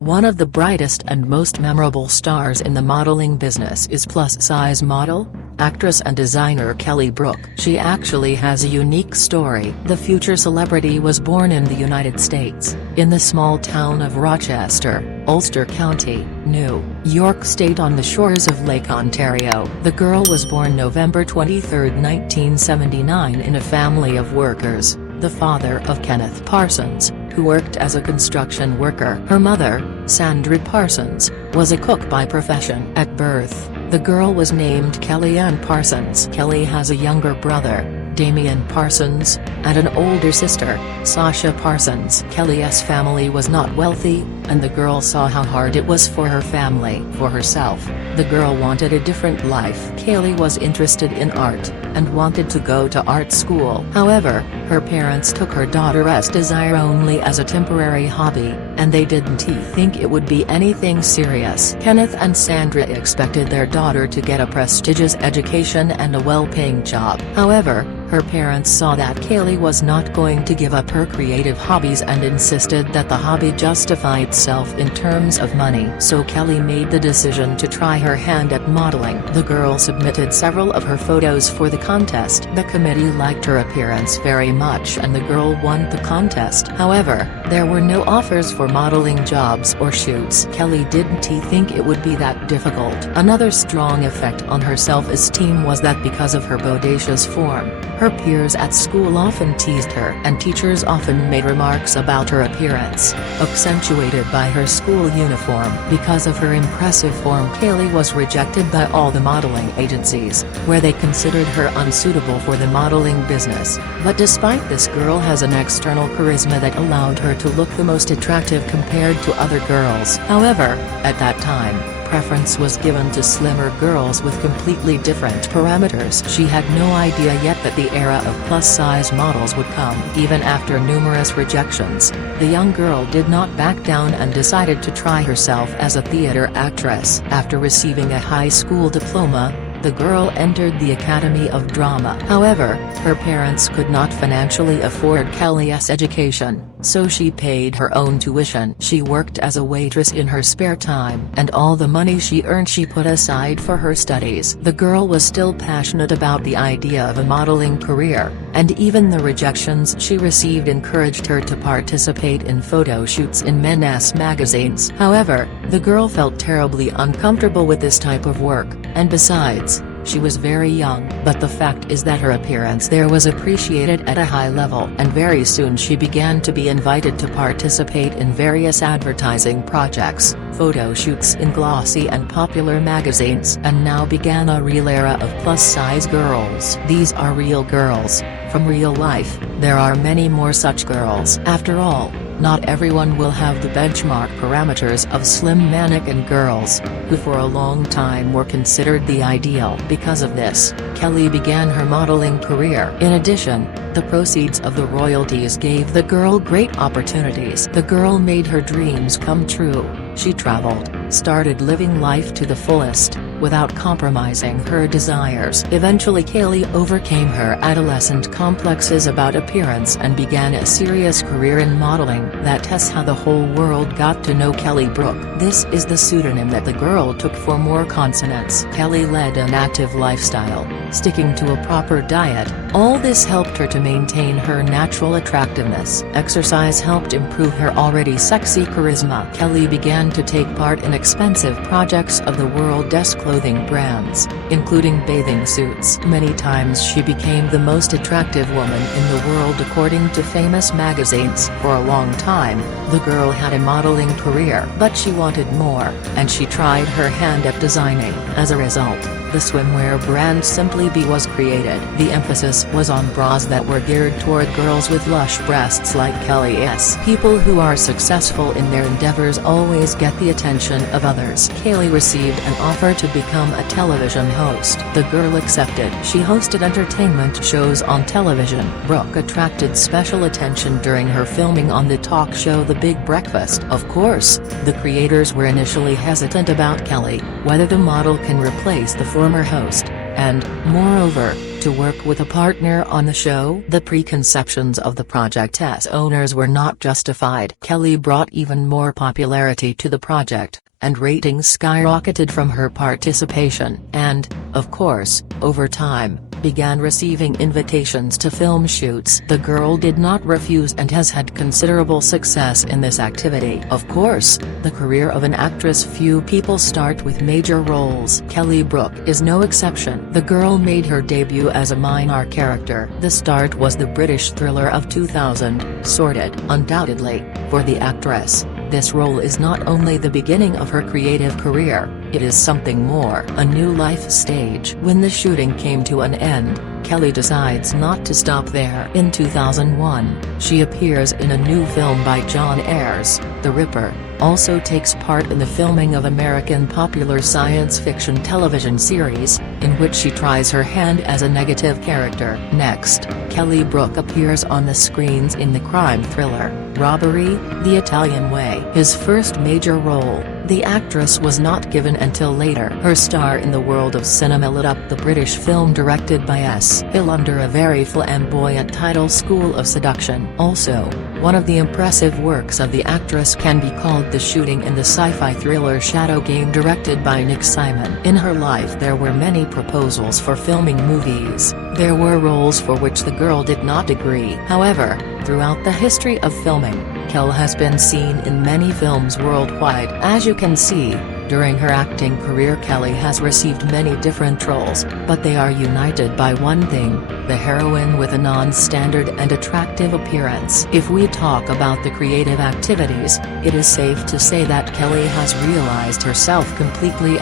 One of the brightest and most memorable stars in the modeling business is plus-size model, actress and designer Kelly Brook. She actually has a unique story. The future celebrity was born in the United States, in the small town of Rochester, Ulster County, New York State on the shores of Lake Ontario. The girl was born November 23, 1979 in a family of workers, the father of Kenneth Parsons, who worked as a construction worker. Her mother, Sandra Parsons, was a cook by profession. At birth, the girl was named Kelly Ann Parsons. Kelly has a younger brother, Damian Parsons, and an older sister, Sasha Parsons. Kelly's family was not wealthy, and the girl saw how hard it was for her family. For herself, the girl wanted a different life. Kelly was interested in art, and wanted to go to art school. However, her parents took her daughter's desire only as a temporary hobby, and they didn't think it would be anything serious. Kenneth and Sandra expected their daughter to get a prestigious education and a well-paying job. However, her parents saw that Kelly was not going to give up her creative hobbies and insisted that the hobby justify itself in terms of money. So Kelly made the decision to try her hand at modeling. The girl submitted several of her photos for the contest. The committee liked her appearance very much and the girl won the contest. However, there were no offers for modeling jobs or shoots. Kelly didn't think it would be that difficult. Another strong effect on her self-esteem was that because of her bodacious form, her peers at school often teased her, and teachers often made remarks about her appearance, accentuated by her school uniform. Because of her impressive form, Kelly was rejected by all the modeling agencies, where they considered her unsuitable for the modeling business. But despite this, girl has an external charisma that allowed her to look the most attractive compared to other girls. However, at that time, preference was given to slimmer girls with completely different parameters. She had no idea yet that the era of plus-size models would come. Even after numerous rejections, the young girl did not back down and decided to try herself as a theater actress. After receiving a high school diploma, the girl entered the Academy of Drama. However, her parents could not financially afford Kelly's education, so she paid her own tuition. She worked as a waitress in her spare time, and all the money she earned she put aside for her studies. The girl was still passionate about the idea of a modeling career, and even the rejections she received encouraged her to participate in photo shoots in men's magazines. However, the girl felt terribly uncomfortable with this type of work, and besides, she was very young. But the fact is that her appearance there was appreciated at a high level, and very soon she began to be invited to participate in various advertising projects, photo shoots in glossy and popular magazines. And now began a real era of plus-size girls. These are real girls, from real life. There are many more such girls. After all, not everyone will have the benchmark parameters of slim mannequin girls, who for a long time were considered the ideal. Because of this, Kelly began her modeling career. In addition, the proceeds of the royalties gave the girl great opportunities. The girl made her dreams come true. She traveled, started living life to the fullest, without compromising her desires. Eventually Kelly overcame her adolescent complexes about appearance and began a serious career in modeling. That's how the whole world got to know Kelly Brook. This is the pseudonym that the girl took for more consonants. Kelly led an active lifestyle, sticking to a proper diet. All this helped her to maintain her natural attractiveness. Exercise helped improve her already sexy charisma. Kelly began to take part in expensive projects of the world's clothing brands, including bathing suits. Many times she became the most attractive woman in the world according to famous magazines. For a long time, the girl had a modeling career, but she wanted more, and she tried her hand at designing. As a result, the swimwear brand Simply Be was created. The emphasis was on bras that were geared toward girls with lush breasts like Kelly's. People who are successful in their endeavors always get the attention of others. Kelly received an offer to become a television host. The girl accepted. She hosted entertainment shows on television. Brook attracted special attention during her filming on the talk show The Big Breakfast. Of course, the creators were initially hesitant about Kelly, whether the model can replace the former host, and, moreover, to work with a partner on the show. The preconceptions of the project's owners were not justified. Kelly brought even more popularity to the project, and ratings skyrocketed from her participation, and, of course, over time, began receiving invitations to film shoots. The girl did not refuse and has had considerable success in this activity. Of course, the career of an actress, few people start with major roles. Kelly Brook is no exception. The girl made her debut as a minor character. The start was the British thriller of 2000, Sorted. Undoubtedly, for the actress, this role is not only the beginning of her creative career, it is something more, a new life stage. When the shooting came to an end, Kelly decides not to stop there. In 2001, she appears in a new film by John Ayres, The Ripper, also takes part in the filming of American popular science fiction television series, in which she tries her hand as a negative character. Next, Kelly Brook appears on the screens in the crime thriller, Robbery, The Italian Way. His first major role, the actress was not given until later. Her star in the world of cinema lit up the British film directed by S. Hill under a very flamboyant title, School of Seduction. Also, one of the impressive works of the actress can be called the shooting in the sci-fi thriller Shadow Game directed by Nick Simon. In her life there were many proposals for filming movies. There were roles for which the girl did not agree. However, throughout the history of filming, Kelly has been seen in many films worldwide. As you can see, during her acting career Kelly has received many different roles, but they are united by one thing: the heroine with a non-standard and attractive appearance. If we talk about the creative activities, it is safe to say that Kelly has realized herself completely.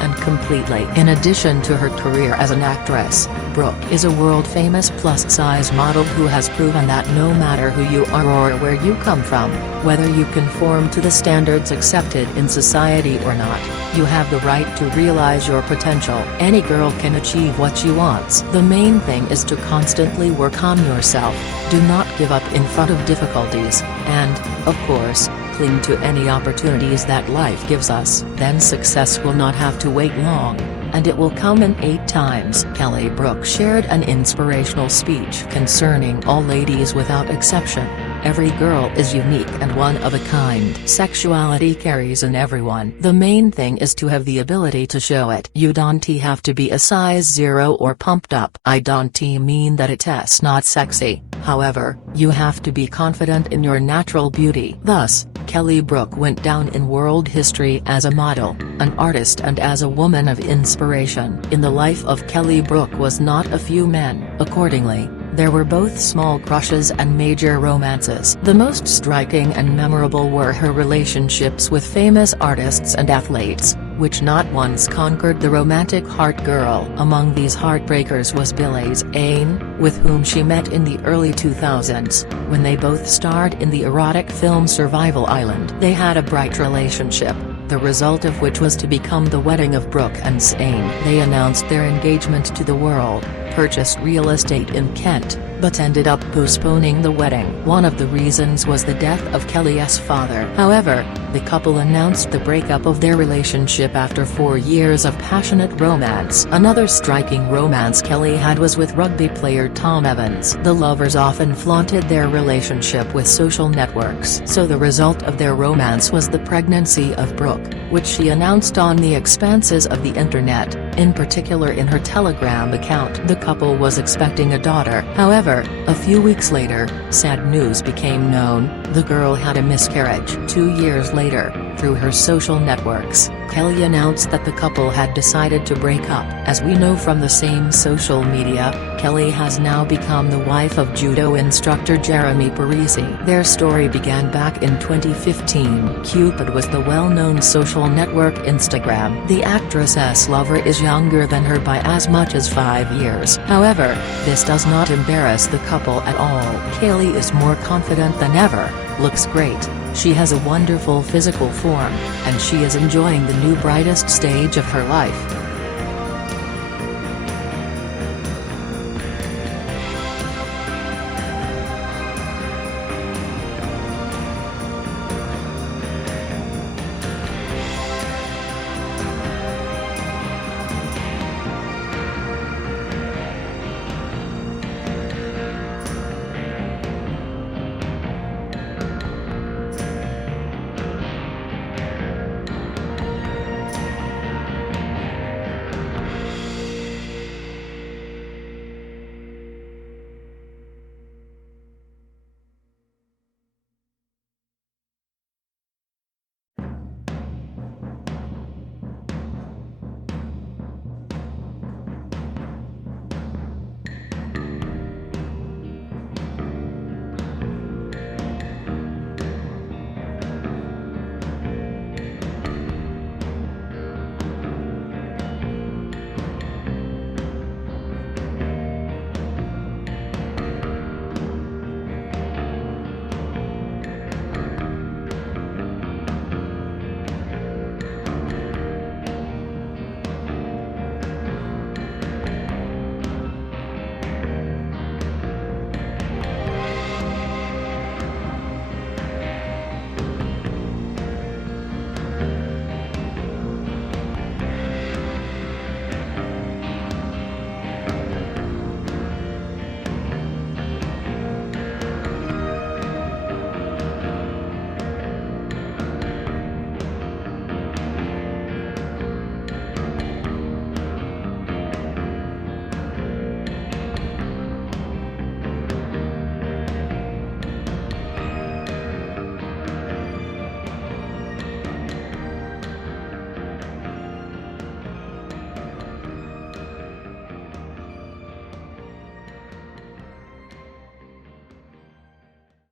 In addition to her career as an actress, Brook is a world-famous plus-size model who has proven that no matter who you are or where you come from, whether you conform to the standards accepted in society or not, you have the right to realize your potential. Any girl can achieve what she wants. The main thing is to constantly work on yourself, do not give up in front of difficulties, and, of course, cling to any opportunities that life gives us. Then success will not have to wait long, and it will come in 8 times. Kelly Brook shared an inspirational speech concerning all ladies without exception. Every girl is unique and one of a kind. Sexuality carries in everyone. The main thing is to have the ability to show it. You don't have to be a size 0 or pumped up. I don't mean that it's not sexy. However, you have to be confident in your natural beauty. Thus, Kelly Brook went down in world history as a model, an artist and as a woman of inspiration. In the life of Kelly Brook was not a few men. Accordingly, there were both small crushes and major romances. The most striking and memorable were her relationships with famous artists and athletes, which not once conquered the romantic heart girl. Among these heartbreakers was Billie Zane, with whom she met in the early 2000s, when they both starred in the erotic film Survival Island. They had a bright relationship, the result of which was to become the wedding of Brook and Zane. They announced their engagement to the world, purchased real estate in Kent, but ended up postponing the wedding. One of the reasons was the death of Kelly's father. However, the couple announced the breakup of their relationship after 4 years of passionate romance. Another striking romance Kelly had was with rugby player Tom Evans. The lovers often flaunted their relationship with social networks. So the result of their romance was the pregnancy of Brook, which she announced on the expanses of the internet, in particular in her Telegram account. The couple was expecting a daughter. However, a few weeks later, sad news became known: the girl had a miscarriage. 2 years later, through her social networks, Kelly announced that the couple had decided to break up. As we know from the same social media, Kelly has now become the wife of judo instructor Jeremy Parisi. Their story began back in 2015. Cupid was the well-known social network Instagram. The actress's lover is younger than her by as much as 5 years. However, this does not embarrass the couple at all. Kelly is more confident than ever, looks great, she has a wonderful physical form, and she is enjoying the new brightest stage of her life.